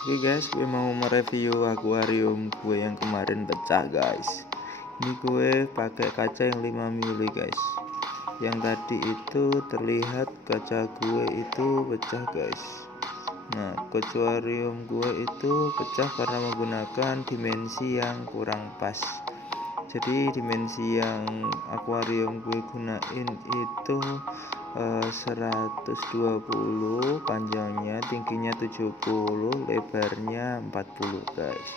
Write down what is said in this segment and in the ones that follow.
Oke guys, gue mau mereview akuarium gue yang kemarin pecah guys. Ini gue pakai kaca yang 5 mili guys. Yang tadi itu terlihat kaca gue itu pecah guys. Nah, akuarium gue itu pecah karena menggunakan dimensi yang kurang pas. Jadi dimensi yang akuarium gue gunain itu 120, panjangnya, tingginya 70, lebarnya 40 guys.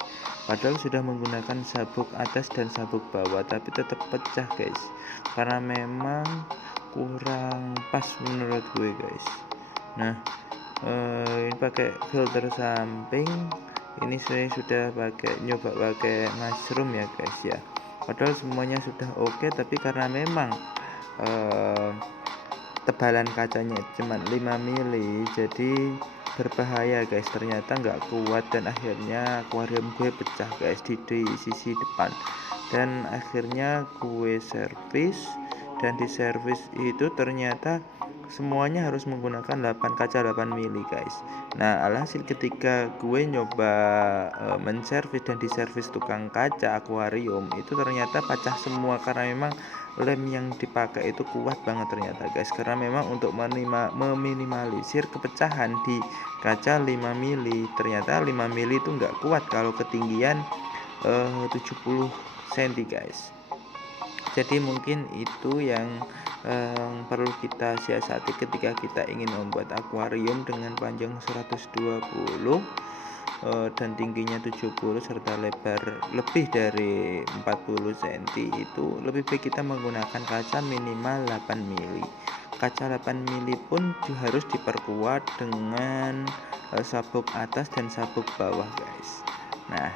Padahal sudah menggunakan sabuk atas dan sabuk bawah, tapi tetap pecah guys, karena memang kurang pas menurut gue guys. Nah, ini pakai filter samping. Ini saya sudah nyoba pakai mushroom ya guys ya. Padahal semuanya sudah oke, tapi karena memang tebalan kacanya cuma 5 mili, jadi berbahaya guys. Ternyata nggak kuat dan akhirnya akuarium gue pecah guys di sisi depan. Dan akhirnya gue servis, dan di servis itu ternyata semuanya harus menggunakan 8 kaca 8 mili guys. Nah, alhasil ketika gue nyoba menservis dan diservis tukang kaca akuarium itu ternyata pecah semua, karena memang lem yang dipakai itu kuat banget ternyata guys, karena memang untuk meminimalisir kepecahan di kaca 5 mili. Ternyata 5 mili itu nggak kuat kalau ketinggian 70 cm guys. Jadi mungkin itu yang perlu kita siasati ketika kita ingin membuat akuarium dengan panjang 120 dan tingginya 70 serta lebar lebih dari 40 cm. Itu lebih baik kita menggunakan kaca minimal 8 mili. Kaca 8 mili pun harus diperkuat dengan sabuk atas dan sabuk bawah guys. Nah,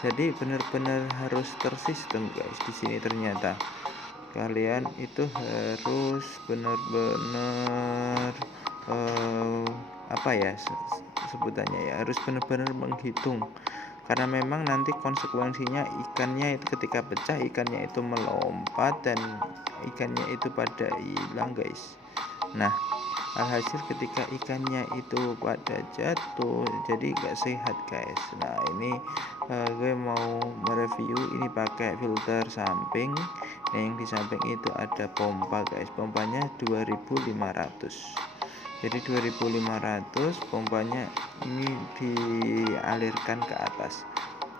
jadi benar-benar harus tersistem guys. Di sini ternyata kalian itu harus benar-benar apa ya sebutannya ya, harus benar-benar menghitung, karena memang nanti konsekuensinya ikannya itu ketika pecah, ikannya itu melompat dan ikannya itu pada hilang guys. Nah, alhasil ketika ikannya itu pada jatuh, jadi gak sehat guys. Nah, ini gue mau mereview ini pakai filter samping. Nah, yang di samping itu ada pompa guys, pompanya 2500. Jadi 2500 pompanya ini dialirkan ke atas.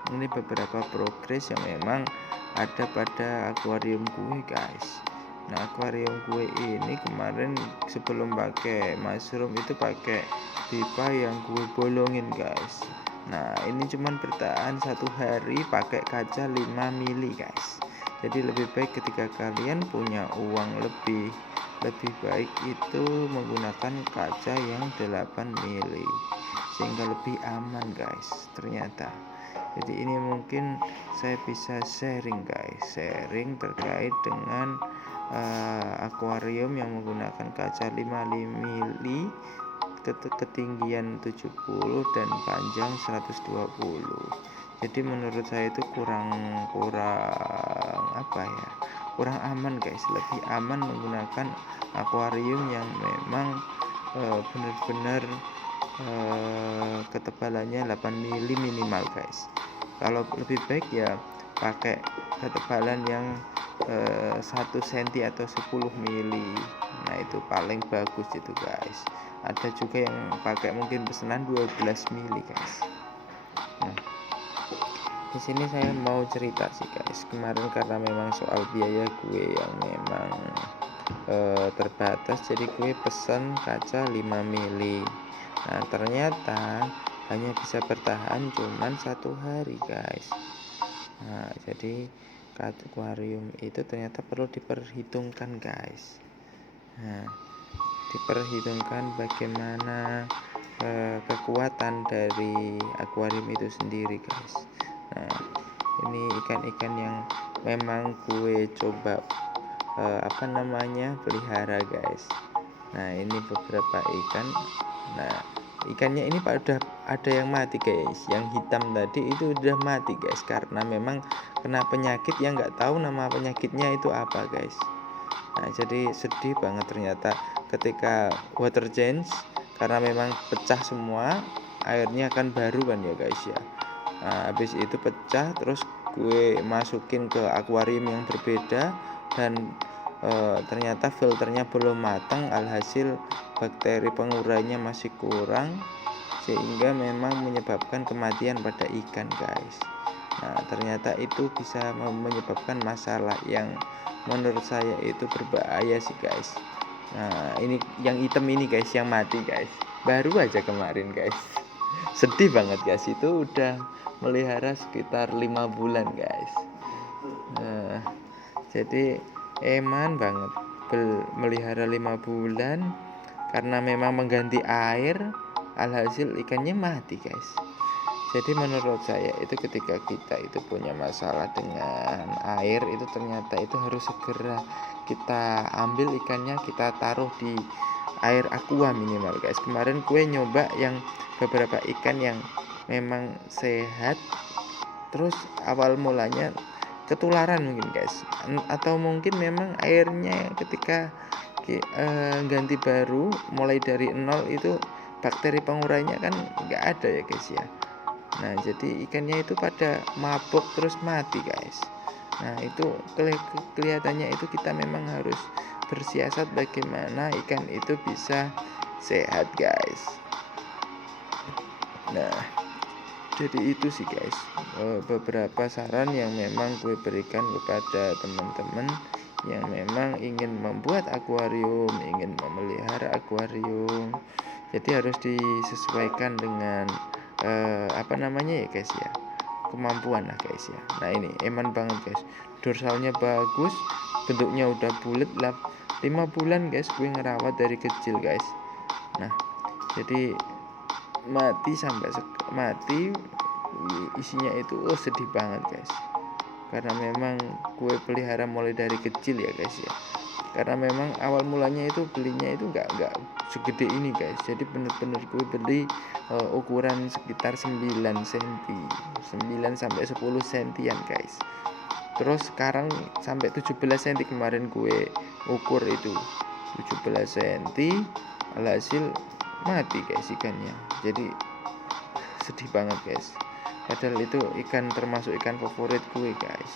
Ini beberapa progres yang memang ada pada akuarium gue guys. Nah, akuarium gue ini kemarin sebelum pakai mushroom itu pakai pipa yang gue bolongin guys. Nah, ini cuman bertahan 1 hari pakai kaca 5 mili guys. Jadi lebih baik ketika kalian punya uang lebih baik itu menggunakan kaca yang 8 mili sehingga lebih aman guys ternyata. Jadi ini mungkin saya bisa sharing guys, sharing terkait dengan akuarium yang menggunakan kaca 5 mili, ketinggian 70 dan panjang 120. Jadi menurut saya itu kurang apa ya, kurang aman guys. Lebih aman menggunakan akuarium yang memang benar-benar ketebalannya 8 mili minimal guys. Kalau lebih baik ya pakai ketebalan yang 1 cm atau 10 mili. Nah, itu paling bagus itu guys. Ada juga yang pakai mungkin pesanan 12 mili guys. Nah, di sini saya mau cerita sih guys. Kemarin karena memang soal biaya gue yang memang terbatas, jadi gue pesen kaca 5 mili. Nah, ternyata hanya bisa bertahan cuman 1 hari guys. Nah, jadi akuarium itu ternyata perlu diperhitungkan guys. Nah, diperhitungkan bagaimana kekuatan dari akuarium itu sendiri guys. Nah, ini ikan-ikan yang memang gue coba pelihara guys. Nah, ini beberapa ikan. Nah, ikannya ini udah ada yang mati guys. Yang hitam tadi itu udah mati guys, karena memang kena penyakit yang nggak tahu nama penyakitnya itu apa guys. Nah, jadi sedih banget ternyata ketika water change, karena memang pecah semua. airnya kan baru kan ya guys ya. Nah, habis itu pecah, terus gue masukin ke akuarium yang berbeda, dan ternyata filternya belum matang, alhasil bakteri pengurainya masih kurang, sehingga memang menyebabkan kematian pada ikan guys. Nah, ternyata itu bisa menyebabkan masalah yang menurut saya itu berbahaya sih guys. Nah, ini yang hitam ini guys, yang mati guys, baru aja kemarin guys. Sedih banget guys, itu udah melihara sekitar 5 bulan guys. Nah, jadi eman banget melihara 5 bulan karena memang mengganti air, alhasil ikannya mati guys. Jadi menurut saya itu ketika kita itu punya masalah dengan air, itu ternyata itu harus segera kita ambil ikannya, kita taruh di air aqua minimal guys. Kemarin gue nyoba yang beberapa ikan yang memang sehat, terus awal mulanya ketularan mungkin guys, atau mungkin memang airnya ketika ganti baru mulai dari nol itu bakteri pengurainya kan nggak ada ya guys ya. Nah, jadi ikannya itu pada mabuk terus mati guys. Nah, itu kelihatannya itu kita memang harus bersiasat bagaimana ikan itu bisa sehat guys. Nah, jadi itu sih guys, beberapa saran yang memang gue berikan kepada teman-teman yang memang ingin membuat akuarium, ingin memelihara akuarium. Jadi harus disesuaikan dengan ya guys ya, kemampuan lah guys ya. Nah, ini eman banget guys, dorsalnya bagus, bentuknya udah bulat lah. 5 bulan guys gue ngerawat dari kecil guys. Nah, jadi mati isinya itu sedih banget guys, karena memang gue pelihara mulai dari kecil ya guys ya. Karena memang awal mulanya itu belinya itu nggak segede ini guys. Jadi bener-bener gue beli ukuran sekitar 9 cm, 9 sampai 10 cm guys. Terus sekarang sampai 17 cm kemarin gue ukur itu 17 cm, alhasil mati guys ikannya. Jadi sedih banget guys, padahal itu ikan termasuk ikan favorit gue guys.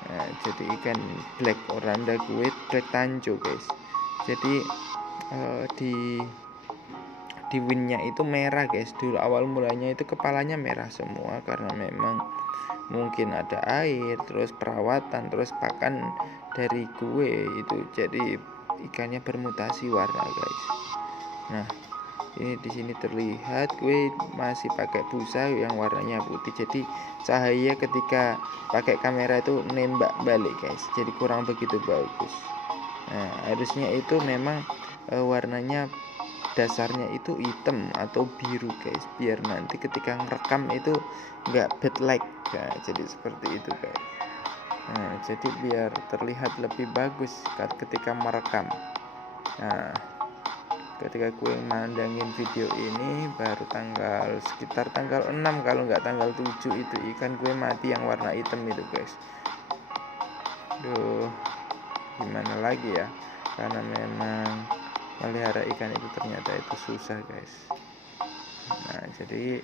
Nah, jadi ikan black oranda gue, black tanjo guys. Jadi di winnya itu merah guys. Dulu awal mulanya itu kepalanya merah semua karena memang mungkin ada air, terus perawatan, terus pakan dari gue itu, jadi ikannya bermutasi warna guys. Nah, ini di sini terlihat gue masih pakai busa yang warnanya putih, jadi cahaya ketika pakai kamera itu nembak balik guys, jadi kurang begitu bagus. Nah, harusnya itu memang warnanya dasarnya itu hitam atau biru guys, biar nanti ketika ngerekam itu nggak bad light. Nah, jadi seperti itu guys. Nah, jadi biar terlihat lebih bagus ketika merekam. Nah, ketika gue mandangin video ini baru sekitar tanggal 6 kalau nggak tanggal 7 itu ikan gue mati yang warna hitam itu guys. Duh, gimana lagi ya, karena memang melihara ikan itu ternyata itu susah guys. Nah, jadi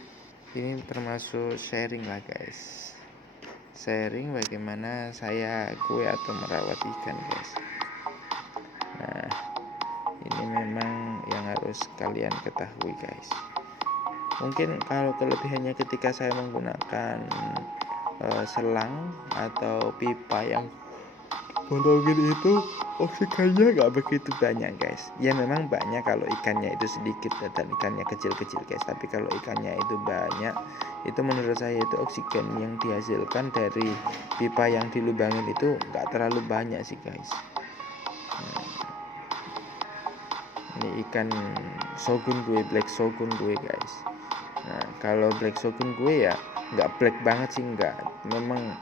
ini termasuk sharing lah guys, sharing bagaimana gue atau merawat ikan guys. Nah, ini memang yang harus kalian ketahui guys. Mungkin kalau kelebihannya ketika saya menggunakan selang atau pipa yang bolongin itu, oksigennya nggak begitu banyak guys. Ya memang banyak kalau ikannya itu sedikit dan ikannya kecil-kecil guys. Tapi kalau ikannya itu banyak, itu menurut saya itu oksigen yang dihasilkan dari pipa yang dilubangin itu nggak terlalu banyak sih guys. Ini ikan shogun gue, black shogun gue guys. Nah, kalau black shogun gue ya nggak black banget sih, nggak. Memang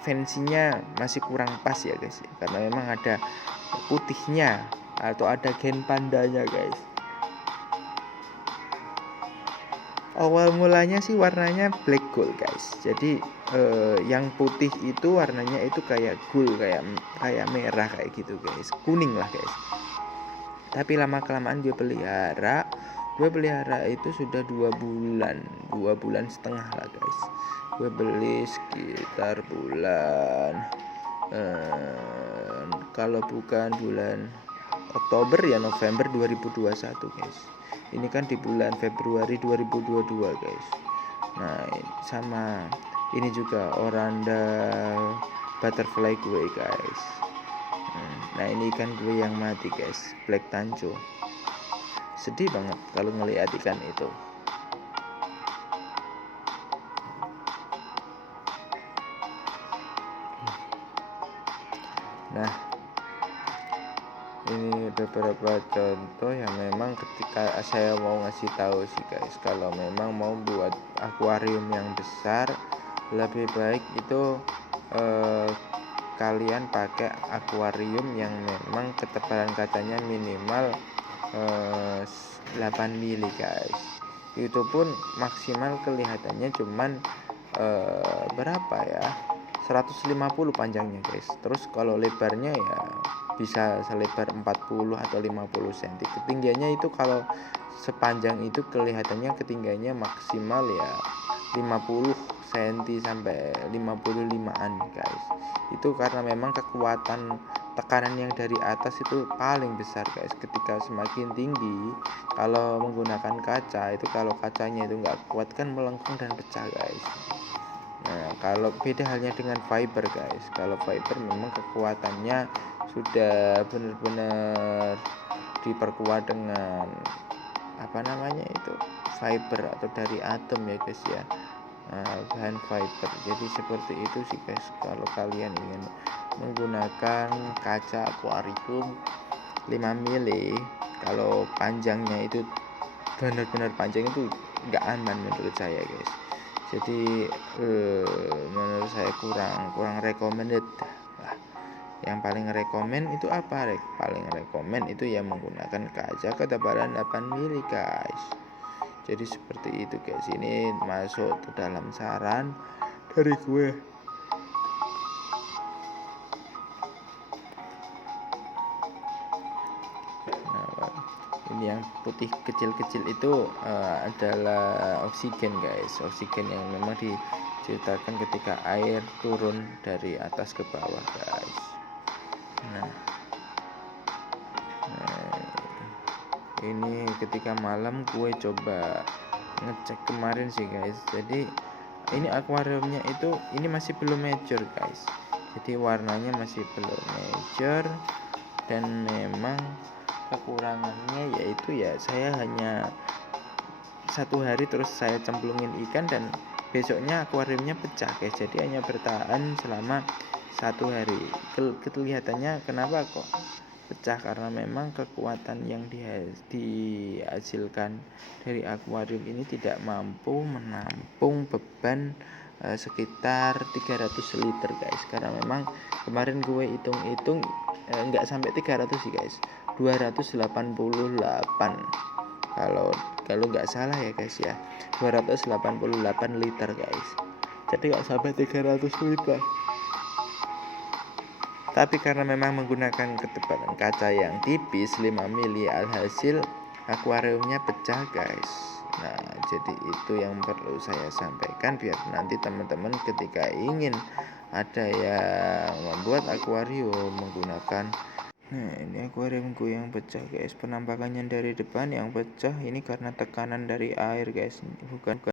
fansinya masih kurang pas ya guys, karena memang ada putihnya atau ada gen pandanya guys. Awal mulanya sih warnanya black gold guys. Jadi yang putih itu warnanya itu kayak gold, kayak merah kayak gitu guys, kuning lah guys. Tapi lama kelamaan dia pelihara gue pelihara itu sudah 2 bulan setengah lah guys. Gue beli sekitar bulan kalau bukan bulan Oktober ya November 2021 guys. Ini kan di bulan Februari 2022 guys. Nah sama ini juga oranda butterfly gue guys. Nah ini ikan gue yang mati guys, black tanjo. Sedih banget kalau ngeliat ikan itu. Nah ini beberapa contoh yang memang ketika saya mau ngasih tahu sih guys, kalau memang mau buat akuarium yang besar lebih baik itu kalian pakai akuarium yang memang ketebalan kacanya minimal 8 mili guys. Itu pun maksimal kelihatannya cuman berapa ya, 150 panjangnya guys. Terus kalau lebarnya ya bisa selebar 40 atau 50 cm. Ketinggiannya itu kalau sepanjang itu kelihatannya ketinggiannya maksimal ya 50 cm sampai 55an guys. Itu karena memang kekuatan tekanan yang dari atas itu paling besar guys. Ketika semakin tinggi, kalau menggunakan kaca itu, kalau kacanya itu nggak kuat kan melengkung dan pecah guys. Nah kalau beda halnya dengan fiber guys. Kalau fiber memang kekuatannya sudah benar-benar diperkuat dengan itu fiber atau dari atom ya guys ya. Bahan fiber. Jadi seperti itu sih guys, kalau kalian ingin menggunakan kaca akuarium 5 mili, kalau panjangnya itu benar-benar panjang itu nggak aman menurut saya guys. Jadi menurut saya kurang recommended lah. Yang paling rekomen itu apa? Paling rekomen itu ya menggunakan kaca ketebalan 8 mili guys. Jadi seperti itu guys. Ini masuk ke dalam saran dari gue. Nah, ini yang putih kecil-kecil itu adalah oksigen guys. Oksigen yang memang diciptakan ketika air turun dari atas ke bawah guys. Nah ini ketika malam gue coba ngecek kemarin sih guys. Jadi ini akuariumnya itu ini masih belum mature guys. Jadi warnanya masih belum mature, dan memang kekurangannya yaitu ya saya hanya 1 hari terus saya cemplungin ikan dan besoknya akuariumnya pecah guys. Jadi hanya bertahan selama 1 hari. Kelihatannya kenapa kok pecah, karena memang kekuatan yang dihasilkan dari akuarium ini tidak mampu menampung beban sekitar 300 liter guys. Karena memang kemarin gue hitung-hitung nggak sampai 300 sih guys, 288 kalau nggak salah ya guys ya, 288 liter guys. Jadi nggak sampai 300 liter. Tapi karena memang menggunakan ketebalan kaca yang tipis 5 mili, alhasil akuariumnya pecah guys. Nah jadi itu yang perlu saya sampaikan, biar nanti teman-teman ketika ingin ada yang membuat akuarium menggunakan. Nah ini akuariumku yang pecah guys. Penampakannya dari depan yang pecah ini karena tekanan dari air guys, bukan